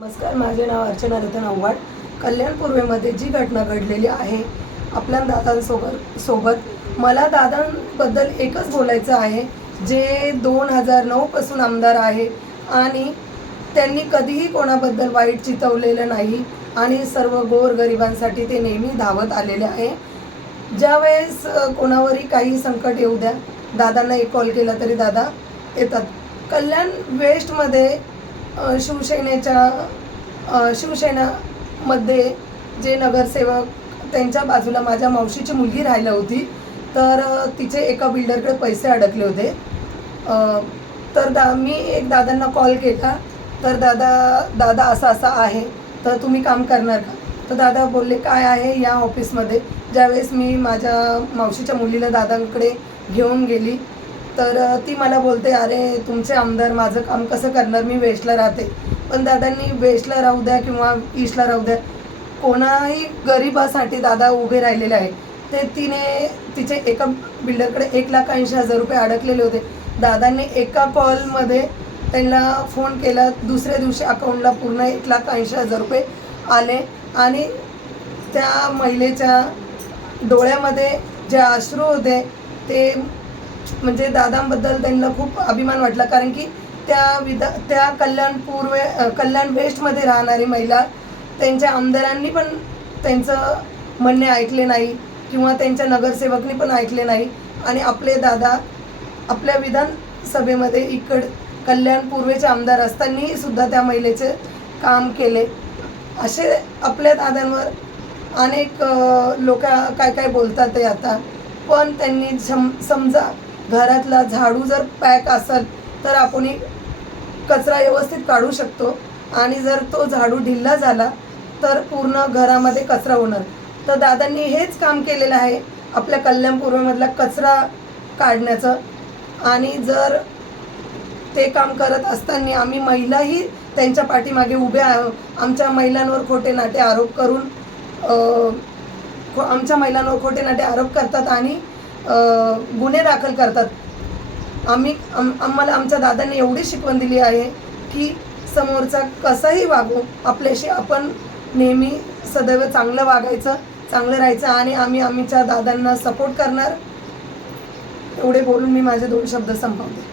नमस्कार, माझे नाव अर्चना रतन आव्हाड. कल्याण पूर्वेमध्ये जी घटना घडलेली आहे आपल्या दादांसोबत मला दादांबद्दल एकच बोलायचं आहे. जे 2009 पासून आमदार आहे आणि त्यांनी कधीही कोणाबद्दल वाईट चितवलेलं नाही आणि सर्व गोरगरिबांसाठी ते नेहमी धावत आलेले आहे. ज्यावेळेस कोणावरही काही संकट येऊ द्या, दादांना एक कॉल केला तरी दादा येतात. कल्याण वेस्टमध्ये शिवसेनेमध्ये जे नगरसेवक त्यांच्या बाजूला माझ्या मावशीची मुलगी राहिली होती, तर तिचे एका बिल्डरकडे पैसे अडकले होते. तर मी एक दादांना कॉल केला, तर दादा असं आहे, तर तुम्ही काम करणार का? तर दादा बोलले काय आहे या ऑफिसमध्ये. ज्यावेळेस मी माझ्या मावशीच्या मुलीला दादांकडे घेऊन गेली, तर ती मला बोलते, अरे तुमचे आमदार माझं काम कसं करणार, मी वेस्टला राहते. पण दादांनी वेस्टला राहू द्या किंवा ईस्टला राहू द्या, कोणाही गरिबासाठी दादा उभे राहिलेले आहे. तिचे एका बिल्डरकडे 1,80,000 रुपये अडकलेले होते. दादांनी एका कॉलमध्ये त्यांना फोन केला, दुसऱ्या दिवशी अकाउंटला पूर्ण 1,80,000 रुपये आले आणि त्या महिलेच्या डोळ्यामध्ये जे अश्रू होते ते म्हणजे दादांबद्दल त्यांना खूप अभिमान वाटला. कारण की त्या कल्याण वेस्टमध्ये राहणारी महिला, त्यांच्या आमदारांनी पण त्यांचं म्हणणे ऐकले नाही किंवा त्यांच्या नगरसेवकनी पण ऐकले नाही आणि आपले दादा आपल्या विधानसभेमध्ये कल्याण पूर्वेचे आमदार असतानाही सुद्धा त्या महिलेचे काम केले. असे आपल्या दादांवर अनेक लोक काय बोलतात ते आता. पण त्यांनी समजा घरातला झाडू जर पॅक असेल तर आपण कचरा व्यवस्थित काढू शकतो आणि जर तो झाडू ढिल्ला झाला तर पूर्ण घरामध्ये कचरा होणार. तर दादांनी हेच काम केलेलं आहे आपल्या कल्याण पूर्वेमधला कचरा काढण्याचं. आणि जर ते काम करत असताना आम्ही महिलाही त्यांच्या पाठीमागे उभ्या आहोत. आमच्या महिलांवर खोटे नाटे आरोप करतात आणि गुन्हे दाखल करतात. आम्हाला आमच्या दादांनी एवढी शिकवण दिली आहे की समोरचा कसाही वागो, आपल्याशी आपण नेहमी सदैव चांगलं वागायचं, चांगलं राहायचं आणि आम्ही आमच्या दादांना सपोर्ट करणार. एवढे बोलून मी माझे 2 शब्द संपवते.